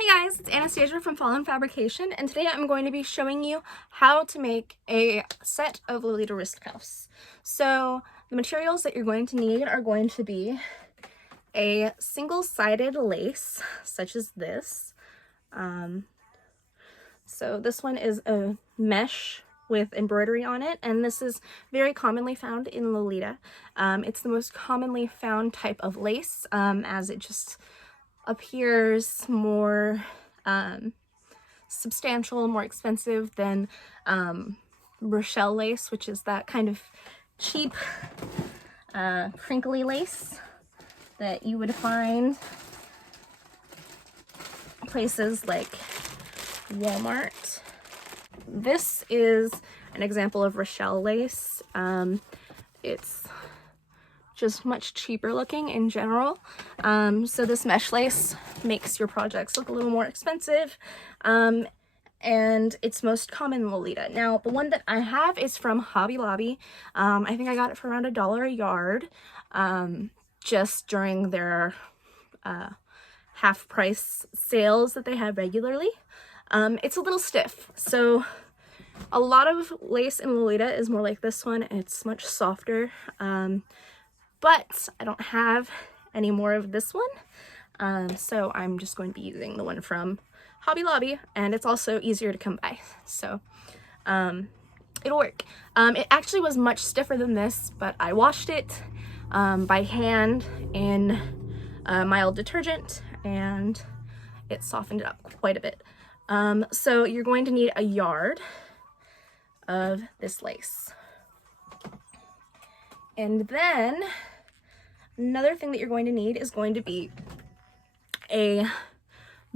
Hey guys, it's Anastasia from Fallen Fabrication, and today I'm going to be showing you how to make a set of Lolita wrist cuffs. So the materials that you're going to need are going to be a single-sided lace, such as this. So this one is a mesh with embroidery on it, and this is very commonly found in Lolita. It's the most commonly found type of lace, as it just appears more substantial, more expensive than Rochelle lace, which is that kind of cheap, crinkly lace that you would find places like Walmart. This is an example of Rochelle lace. It's just much cheaper looking in general. So this mesh lace makes your projects look a little more expensive. And it's most common in Lolita. Now, the one that I have is from Hobby Lobby. I think I got it for around $1 a yard, just during their half price sales that they have regularly. It's a little stiff, so a lot of lace in Lolita is more like this one. It's much softer, but I don't have any more of this one, so I'm just going to be using the one from Hobby Lobby, and it's also easier to come by, so it'll work. It actually was much stiffer than this, but I washed it by hand in mild detergent, and it softened it up quite a bit. So you're going to need a yard of this lace. And then another thing that you're going to need is going to be a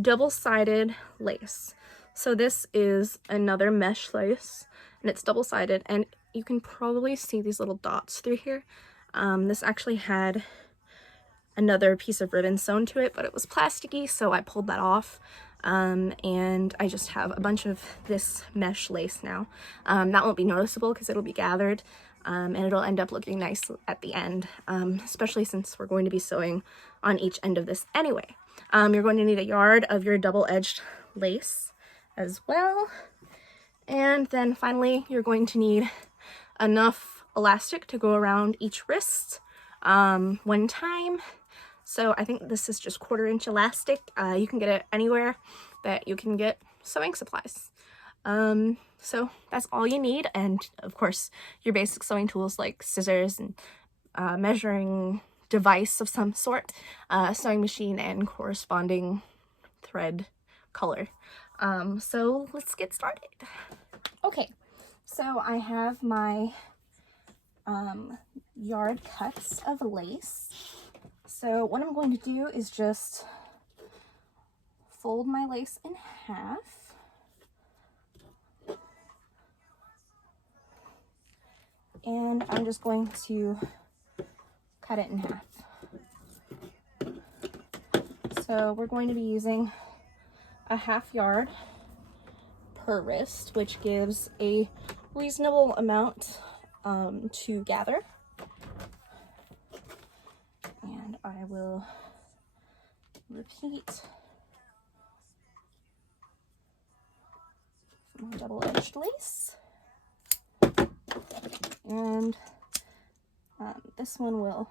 double-sided lace. So this is another mesh lace, and it's double-sided, and you can probably see these little dots through here. This actually had another piece of ribbon sewn to it, but it was plasticky, so I pulled that off. And I just have a bunch of this mesh lace now. That won't be noticeable because it'll be gathered, and it'll end up looking nice at the end, especially since we're going to be sewing on each end of this anyway. You're going to need a yard of your double-edged lace as well. And then finally, you're going to need enough elastic to go around each wrist one time. So I think this is just 1/4-inch elastic. You can get it anywhere that you can get sewing supplies. So that's all you need, and of course your basic sewing tools like scissors and measuring device of some sort, sewing machine, and corresponding thread color. So let's get started. Okay, so I have my yard cuts of lace. So what I'm going to do is just fold my lace in half. And I'm just going to cut it in half. So we're going to be using a 1/2 yard per wrist, which gives a reasonable amount to gather. And I will repeat my double-edged lace. And this one will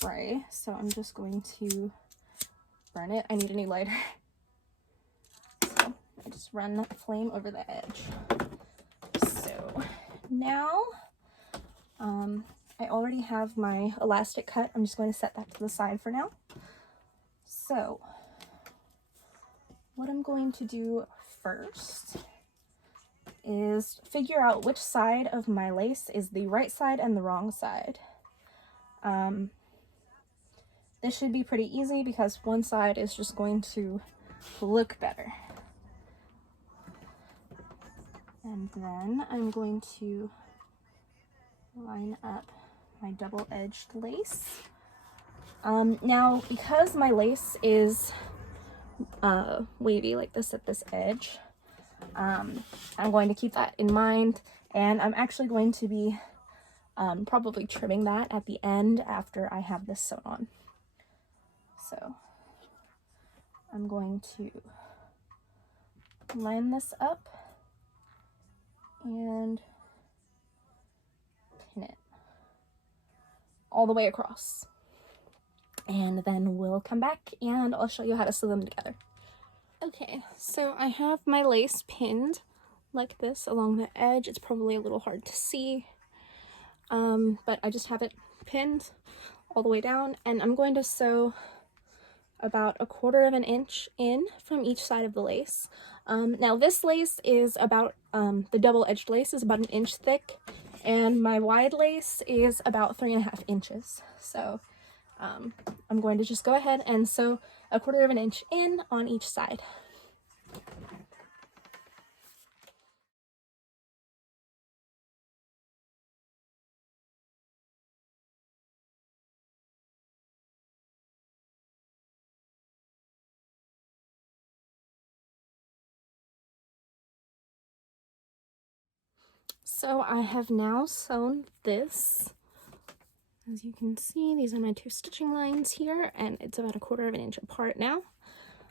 fray, so I'm just going to burn it. I need a new lighter. So I just run the flame over the edge. So now I already have my elastic cut. I'm just going to set that to the side for now. So what I'm going to do first is figure out which side of my lace is the right side and the wrong side. This should be pretty easy because one side is just going to look better. And then I'm going to line up my double-edged lace. Now, because my lace is wavy like this at this edge, I'm going to keep that in mind, and I'm actually going to be probably trimming that at the end after I have this sewn on. So I'm going to line this up and pin it all the way across. And then we'll come back and I'll show you how to sew them together. Okay, so I have my lace pinned like this along the edge. It's probably a little hard to see, but I just have it pinned all the way down, and I'm going to sew about 1/4 of an inch in from each side of the lace. Now this lace is about, the double-edged lace is about 1 inch thick, and my wide lace is about 3.5 inches. So I'm going to just go ahead and sew 1/4 of an inch in on each side. So I have now sewn this. As you can see, these are my 2 stitching lines here, and it's about 1/4 of an inch apart now.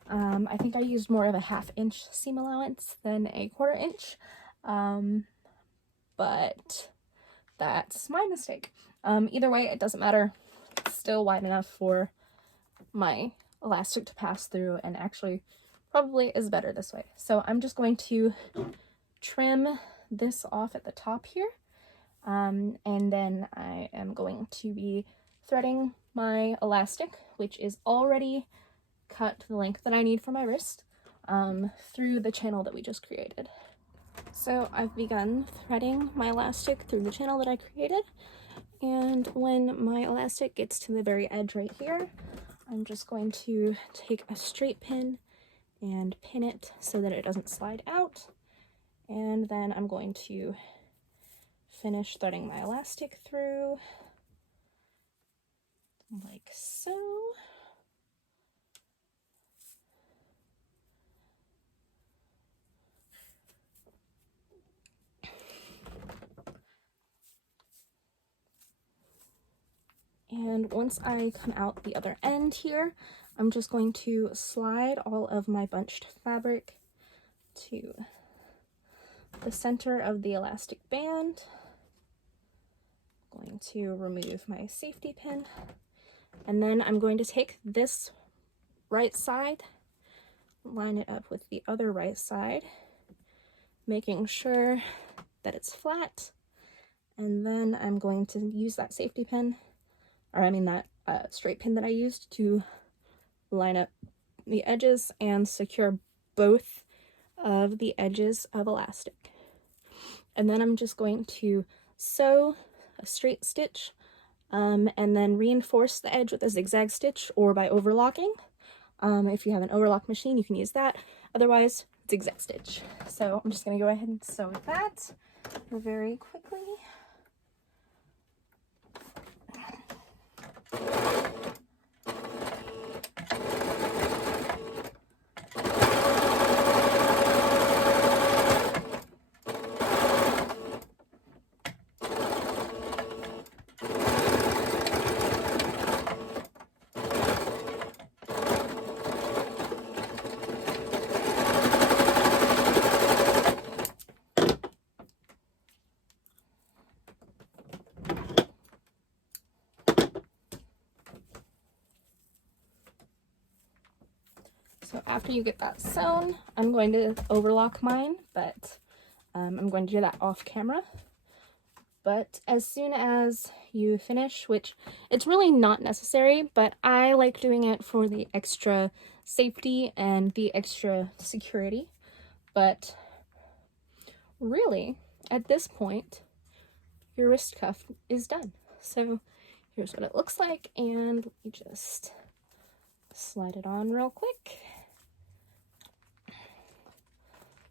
I think I used more of a 1/2 inch seam allowance than a 1/4 inch, but that's my mistake. Either way, it doesn't matter. It's still wide enough for my elastic to pass through, and actually probably is better this way. So I'm just going to trim this off at the top here, and then I am going to be threading my elastic, which is already cut to the length that I need for my wrist, through the channel that we just created. So I've begun threading my elastic through the channel that I created, and when my elastic gets to the very edge right here, I'm just going to take a straight pin and pin it so that it doesn't slide out, and then I'm going to finish threading my elastic through like so. And once I come out the other end here, I'm just going to slide all of my bunched fabric to the center of the elastic band. I'm going to remove my safety pin, and then I'm going to take this right side, line it up with the other right side, making sure that it's flat, and then I'm going to use that safety pin, or I mean that straight pin that I used, to line up the edges and secure both of the edges of elastic. And then I'm just going to sew a straight stitch, and then reinforce the edge with a zigzag stitch or by overlocking. If you have an overlock machine, you can use that. Otherwise, zigzag stitch. So I'm just going to go ahead and sew that very quickly. So after you get that sewn, I'm going to overlock mine, but I'm going to do that off camera. But as soon as you finish, which it's really not necessary, but I like doing it for the extra safety and the extra security. But really, at this point, your wrist cuff is done. So here's what it looks like, and let me just slide it on real quick.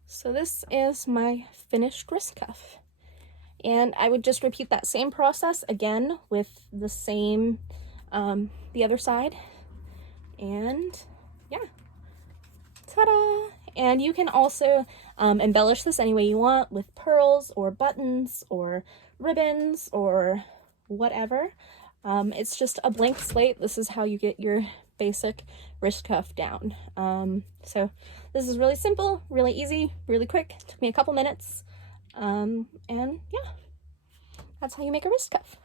So this is my finished wrist cuff. And I would just repeat that same process again with the same, the other side. And yeah, ta-da! And you can also embellish this any way you want with pearls or buttons or ribbons or whatever. It's just a blank slate. This is how you get your basic wrist cuff down. So this is really simple, really easy, really quick. Took me a couple minutes. And yeah, that's how you make a wrist cuff.